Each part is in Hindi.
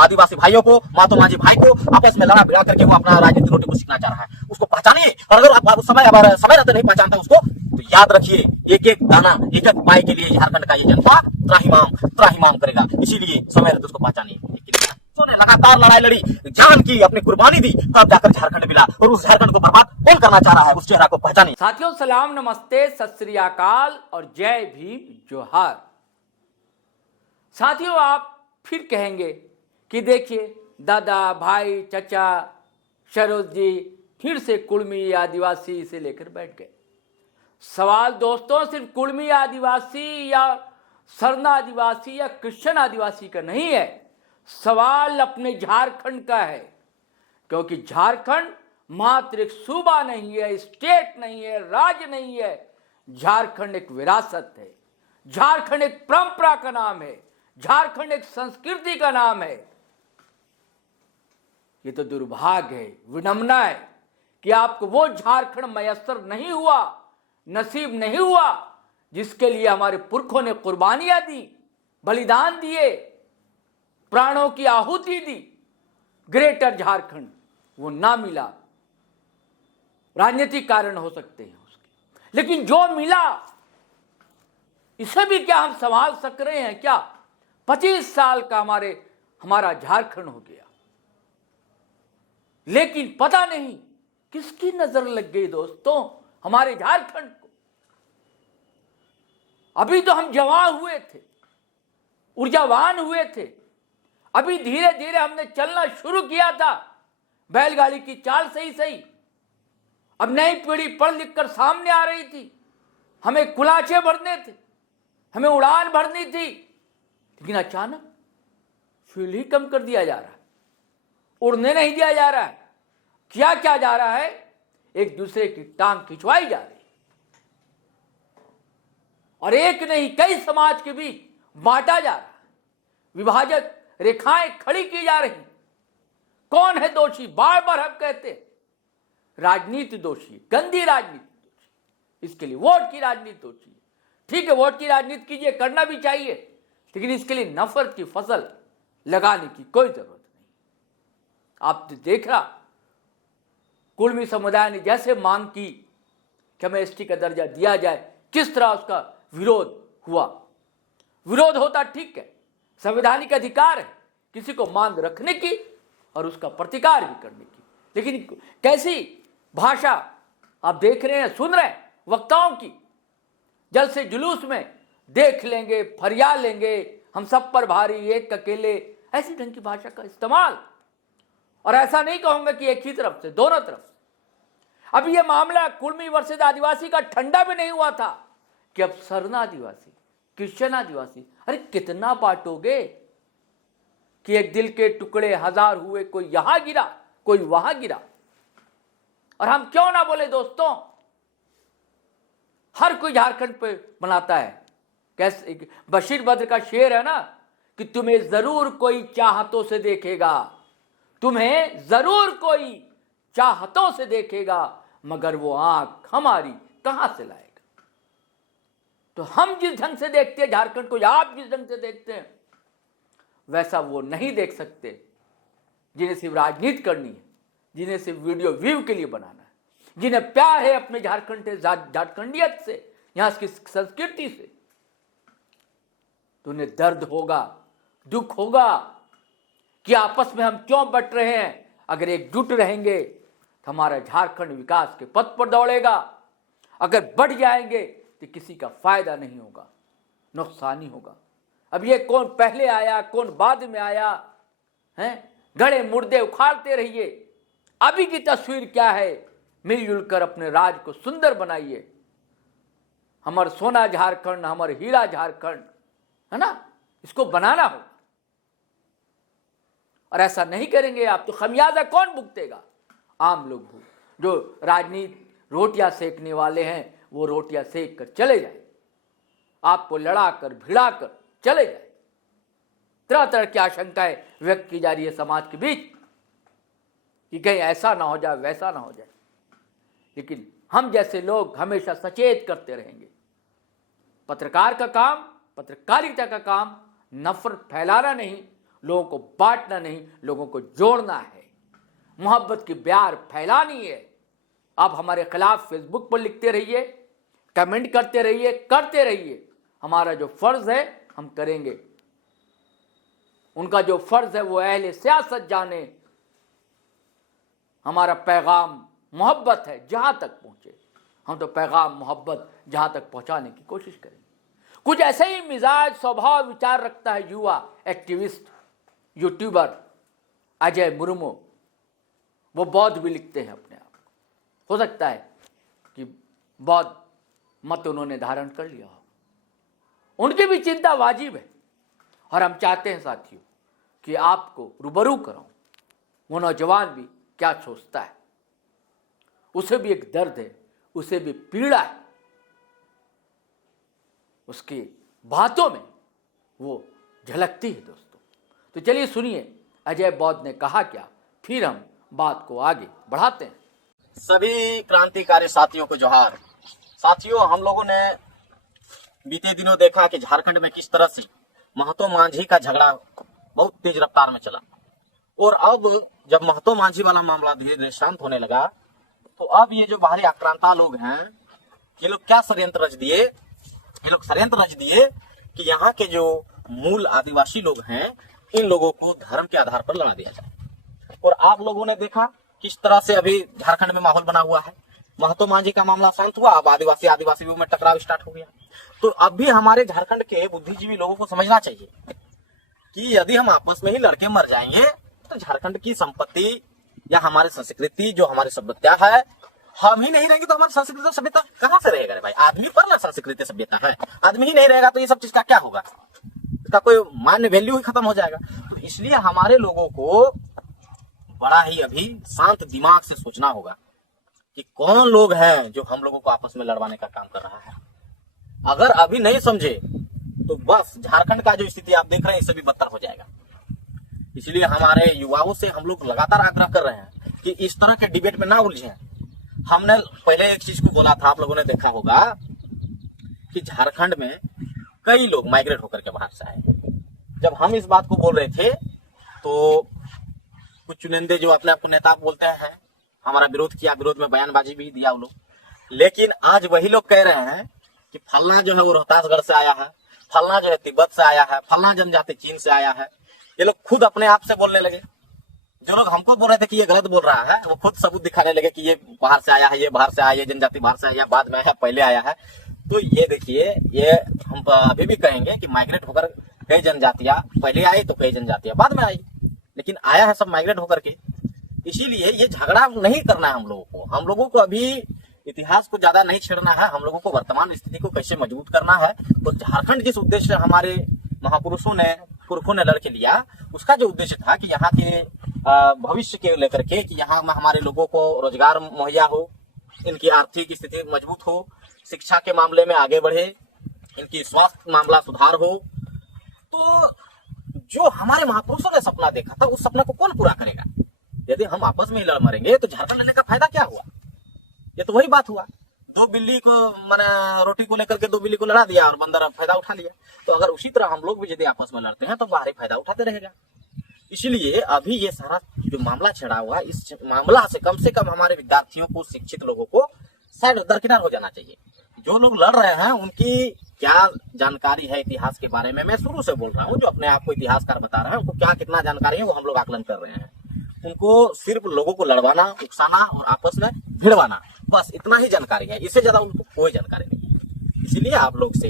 आदिवासी भाइयों को, मातो मांझी भाई को आपस में लड़ा भिड़ा करके वो अपना राजनीतिक रोटी को सीखना चाह रहा है। उसको पहचानिए, और अगर आप उस समय अगर समय रहते नहीं पहचानता उसको, तो याद रखिए एक एक दाना, एक एक पाई के लिए झारखंड का ये जनता त्राहिमाम करेगा। इसीलिए समय रहते उसको पहचानिए। ने लगातार लड़ाई लड़ी, जान की अपनी कुर्बानी दी, तब जाकर झारखंड मिला, और उस झारखंड को बर्बाद कौन करना चाह रहा है, उस चेहरा को पहचानिए। साथियों सलाम, नमस्ते, सत श्री अकाल और जय भीम जोहार। साथियों आप फिर कहेंगे कि देखिए दादा, भाई, चचा, सरोज जी फिर से कुड़मी आदिवासी से लेकर बैठ गए। सवाल दोस्तों सिर्फ कुड़मी आदिवासी या सरना आदिवासी या क्रिश्चियन आदिवासी का नहीं है, सवाल अपने झारखंड का है। क्योंकि झारखंड मात्र एक सूबा नहीं है, स्टेट नहीं है, राज्य नहीं है। झारखंड एक विरासत है, झारखंड एक परंपरा का नाम है, झारखंड एक संस्कृति का नाम है। ये तो दुर्भाग्य है, विडंबना है कि आपको वो झारखंड मयस्सर नहीं हुआ, नसीब नहीं हुआ जिसके लिए हमारे पुरखों ने कुर्बानियां दी, बलिदान दिए, प्राणों की आहुति दी। ग्रेटर झारखंड वो ना मिला, राजनीतिक कारण हो सकते हैं उसके, लेकिन जो मिला इसे भी क्या हम संभाल सक रहे हैं क्या? 25 साल का हमारा झारखंड हो गया, लेकिन पता नहीं किसकी नजर लग गई दोस्तों हमारे झारखंड को। अभी तो हम जवान हुए थे, ऊर्जावान हुए थे, अभी धीरे धीरे हमने चलना शुरू किया था, बैलगाड़ी की चाल सही। अब नई पीढ़ी पढ़ लिख कर सामने आ रही थी, हमें कुलाचे भरने थे, हमें उड़ान भरनी थी, लेकिन अचानक फ्यूल ही कम कर दिया जा रहा है, उड़ने नहीं दिया जा रहा है। क्या जा रहा है? एक दूसरे की टांग खिंचवाई जा रही है, और एक नहीं कई समाज के बीच बांटा जा रहा है, विभाजक रेखाएं खड़ी की जा रही। कौन है दोषी? बार बार हम कहते हैं राजनीति दोषी, गंदी राजनीति दोषी, इसके लिए वोट की राजनीति दोषी है। ठीक है, वोट की राजनीति कीजिए, करना भी चाहिए, लेकिन इसके लिए नफरत की फसल लगाने की कोई जरूरत नहीं। आप देख रहा, कुड़मी समुदाय ने जैसे मांग की कि हमें एसटी का दर्जा दिया जाए, किस तरह उसका विरोध हुआ। विरोध होता ठीक है, संवैधानिक अधिकार है किसी को मांग रखने की और उसका प्रतिकार भी करने की, लेकिन कैसी भाषा आप देख रहे हैं, सुन रहे हैं वक्ताओं की। जल्द से जुलूस में देख लेंगे, फरियाद लेंगे, हम सब पर भारी एक अकेले, ऐसी ढंग की भाषा का इस्तेमाल। और ऐसा नहीं कहूंगा कि एक ही तरफ से, दोनों तरफ से। अब यह मामला कुड़मी वर्सेस आदिवासी का ठंडा भी नहीं हुआ था कि अब सरना आदिवासी, क्रिश्चियन आदिवासी, अरे कितना बांटोगे कि एक दिल के टुकड़े हजार हुए, कोई यहां गिरा कोई वहां गिरा। और हम क्यों ना बोले दोस्तों, हर कोई झारखंड पे बनाता है। कैसे बशीर बद्र का शेर है ना कि तुम्हें जरूर कोई चाहतों से देखेगा, तुम्हें जरूर कोई चाहतों से देखेगा, मगर वो आंख हमारी कहां से लाएगा। तो हम जिस ढंग से देखते हैं झारखंड को, या आप जिस ढंग से देखते हैं, वैसा वो नहीं देख सकते जिन्हें सिर्फ राजनीति करनी है, जिन्हें सिर्फ वीडियो व्यू के लिए बनाना है, जिन्हें प्यार है अपने झारखंडियत से, यहां की संस्कृति से। तो उन्हें दर्द होगा, दुख होगा कि आपस में हम क्यों बट रहे हैं। अगर एकजुट रहेंगे तो हमारा झारखंड विकास के पथ पर दौड़ेगा, अगर बढ़ जाएंगे तो किसी का फायदा नहीं होगा, नुकसान ही होगा। अब ये कौन पहले आया कौन बाद में आया है, गड़े मुर्दे उखाड़ते रहिए। अभी की तस्वीर क्या है, मिलजुल कर अपने राज को सुंदर बनाइए। हमार सोना झारखंड, हमार हीरा झारखंड है ना, इसको बनाना हो। और ऐसा नहीं करेंगे आप तो खमियाजा कौन भुगतेगा? आम लोग हो, जो राजनीति रोटियां सेकने वाले हैं, वो रोटियां सेक कर चले जाए, आपको लड़ा कर भिड़ा कर चले जाए। तरह तरह की आशंकाएं व्यक्त की जा रही है समाज के बीच कि कहीं ऐसा ना हो जाए, वैसा ना हो जाए। लेकिन हम जैसे लोग हमेशा सचेत करते रहेंगे। पत्रकार का काम, पत्रकारिता का काम नफरत फैलाना नहीं, लोगों को बांटना नहीं, लोगों को जोड़ना है, मोहब्बत की प्यार फैलानी है। आप हमारे खिलाफ फेसबुक पर लिखते रहिए, कमेंट करते रहिए, करते रहिए। हमारा जो फर्ज है हम करेंगे, उनका जो फर्ज है वो अहले सियासत जाने। हमारा पैगाम मोहब्बत है, जहां तक पहुंचे हम तो पैगाम मोहब्बत जहां तक पहुंचाने की कोशिश करेंगे। कुछ ऐसे ही मिजाज स्वभाव विचार रखता है युवा एक्टिविस्ट यूट्यूबर अजय मुर्मू। वो बौद्ध भी लिखते हैं अपने आप को। हो सकता है कि बौद्ध मत उन्होंने धारण कर लिया हो, उनकी भी चिंता वाजिब है। और हम चाहते हैं साथियों कि आपको रूबरू कराऊं, वो नौजवान भी क्या सोचता है, उसे भी एक दर्द है, उसे भी पीड़ा है, उसकी बातों में वो झलकती है दोस्तों। तो चलिए सुनिए अजय बौद्ध ने कहा क्या, फिर हम बात को आगे बढ़ाते हैं। सभी क्रांतिकारी साथियों को जोहार। साथियों, हम लोगों ने बीते दिनों देखा कि झारखंड में किस तरह से महतो मांझी का झगड़ा बहुत तेज रफ्तार में चला, और अब जब महतो मांझी वाला मामला धीरे धीरे शांत होने लगा, तो अब ये जो बाहरी आक्रांता लोग हैं, ये लोग क्या षड्यंत्र रच दिए, ये लोग षड्यंत्र रच दिए कि यहाँ के जो मूल आदिवासी लोग हैं, इन लोगों को धर्म के आधार पर लड़ा दिया जाए। और आप लोगों ने देखा किस तरह से अभी झारखंड में माहौल बना हुआ है। महतो मांझी का मामला शांत हुआ, अब आदिवासी में टकराव स्टार्ट हो गया। तो अब भी हमारे झारखंड के बुद्धिजीवी लोगों को समझना चाहिए कि यदि हम आपस में ही लड़के मर जाएंगे तो झारखंड की संपत्ति या हमारी संस्कृति, जो हमारी सभ्यता है, हम ही नहीं रहेंगे तो हमारी संस्कृति और सभ्यता कहाँ से रहेगा रे भाई? आदमी पर ना संस्कृति सभ्यता है, आदमी ही नहीं रहेगा तो ये सब चीज का क्या होगा? इसका कोई मान्य वैल्यू ही खत्म हो जाएगा। तो इसलिए हमारे लोगों को बड़ा ही अभी शांत दिमाग से सोचना होगा कि कौन लोग हैं जो हम लोगों को आपस में लड़वाने का काम कर रहा है। अगर अभी नहीं समझे तो बस झारखंड का जो स्थिति आप देख रहे हैं इससे भी बदतर हो जाएगा। इसलिए हमारे युवाओं से हम लोग लगातार आग्रह कर रहे हैं कि इस तरह के डिबेट में ना उलझें। हमने पहले एक चीज को बोला था, आप लोगों ने देखा होगा कि झारखंड में कई लोग माइग्रेट होकर के बाहर से आए। जब हम इस बात को बोल रहे थे तो कुछ चुनिंदे जो अपने आप को नेता बोलते हैं, हमारा विरोध किया, विरोध में बयानबाजी भी दिया वो लोग। लेकिन आज वही लोग कह रहे हैं कि फलना जो है वो रोहतासगढ़ से आया है, फलना जो है तिब्बत से आया है, फलना जनजाति चीन से आया है। ये लोग खुद अपने आप से बोलने लगे। जो लोग हमको बोल रहे थे कि ये गलत बोल रहा है, वो खुद सबूत दिखाने लगे कि ये बाहर से आया है, ये बाहर से आया, ये जनजाति बाहर से आया, बाद में है, पहले आया है। तो ये देखिए, ये हम अभी भी कहेंगे कि माइग्रेट होकर कई जनजातियां पहले आई तो कई जनजातियां बाद में आई, लेकिन आया है सब माइग्रेट होकर के। इसीलिए ये झगड़ा नहीं करना है हम लोगों को। हम लोगों को अभी इतिहास को ज्यादा नहीं छेड़ना है, हम लोगों को वर्तमान स्थिति को कैसे मजबूत करना है। तो झारखंड जिस उद्देश्य हमारे महापुरुषों ने, पुरखों ने लड़ के लिया, उसका जो उद्देश्य था कि यहाँ के भविष्य के लेकर के, कि यहाँ हमारे लोगों को रोजगार मुहैया हो, इनकी आर्थिक स्थिति मजबूत हो, शिक्षा के मामले में आगे बढ़े, इनकी स्वास्थ्य मामला सुधार हो। तो जो हमारे महापुरुषों ने सपना देखा था, उस सपने को कौन पूरा करेगा? यदि हम आपस में ही लड़ मरेंगे तो झारखंड लेने का फायदा क्या हुआ? ये तो वही बात हुआ, दो बिल्ली को मैंने रोटी को लेकर के दो बिल्ली को लड़ा दिया और बंदर फायदा उठा लिया। तो अगर उसी तरह हम लोग भी यदि आपस में लड़ते हैं तो बाहरी फायदा उठाते रहेगा। इसलिए अभी ये सारा जो मामला छेड़ा हुआ, इस मामला से कम हमारे विद्यार्थियों को, शिक्षित लोगों को साइड दरकिनार हो जाना चाहिए। जो लोग लड़ रहे हैं उनकी क्या जानकारी है इतिहास के बारे में, मैं शुरू से बोल रहा हूँ। जो अपने आप को इतिहासकार बता रहे हैं उनको क्या कितना जानकारी है वो हम लोग आकलन कर रहे हैं। उनको सिर्फ लोगों को लड़वाना, उकसाना और आपस में भिड़वाना, बस इतना ही जानकारी है, इससे ज्यादा उनको कोई जानकारी नहीं है। इसीलिए आप लोग से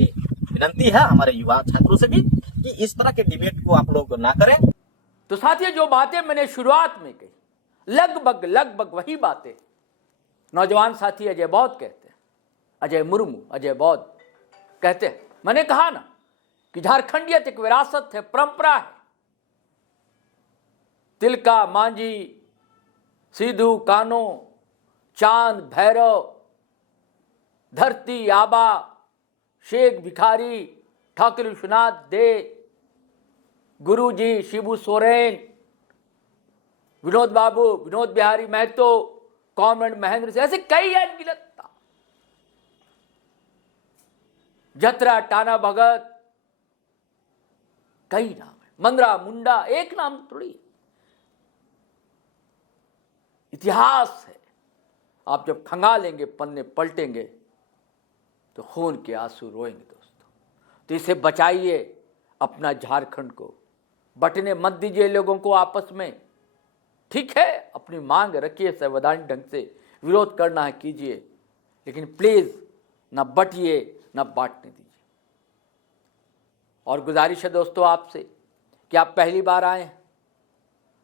विनती है, हमारे युवा छात्रों से भी, कि इस तरह के डिबेट को आप लोग ना करें। तो साथियों, जो बातें मैंने शुरुआत में कही, लगभग वही बातें नौजवान साथी अजय बौद्ध कहते हैं, अजय मुर्मू, अजय बौद्ध कहते हैं। मैंने कहा ना कि झारखंडियत एक विरासत है, परंपरा है। तिलका, मांझी, सिद्धू, कानो, चांद, भैरव, धरती, आबा, शेख भिखारी, ठाकुर विश्वनाथ दे, गुरुजी, शिबू सोरेन, विनोद बाबू, विनोद बिहारी महतो, कॉमरेड महेंद्र सिंह, ऐसे कई हैं गिनता, जतरा, टाना भगत, कई नाम है। मंदरा मुंडा एक नाम थोड़ी है। इतिहास है। आप जब खंगालेंगे, पन्ने पलटेंगे तो खून के आंसू रोएंगे दोस्तों। तो इसे बचाइए, अपना झारखंड को बंटने मत दीजिए लोगों को आपस में। ठीक है, अपनी मांग रखिए, संवैधानिक ढंग से विरोध करना है कीजिए, लेकिन प्लीज ना बटिए ना बांटने दीजिए। और गुजारिश है दोस्तों आपसे कि आप पहली बार आए हैं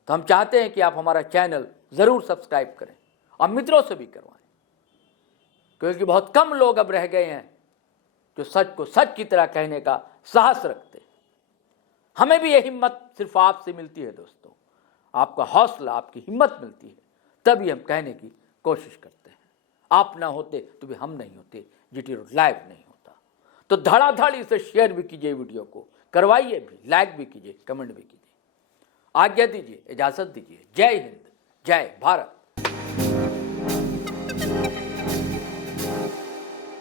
तो हम चाहते हैं कि आप हमारा चैनल जरूर सब्सक्राइब करें और मित्रों से भी करवाएं, क्योंकि बहुत कम लोग अब रह गए हैं जो सच को सच की तरह कहने का साहस रखते हैं। हमें भी ये हिम्मत सिर्फ आपसे मिलती है दोस्तों, आपका हौसला, आपकी हिम्मत मिलती है, तभी हम कहने की कोशिश करते हैं। आप ना होते तो भी हम नहीं होते, जीटी रोड लाइव नहीं होता। तो धड़ाधड़ इसे शेयर भी कीजिए, वीडियो को करवाइए भी, लाइक भी कीजिए, कमेंट भी कीजिए। आज्ञा दीजिए, इजाजत दीजिए। जय हिंद, जय भारत।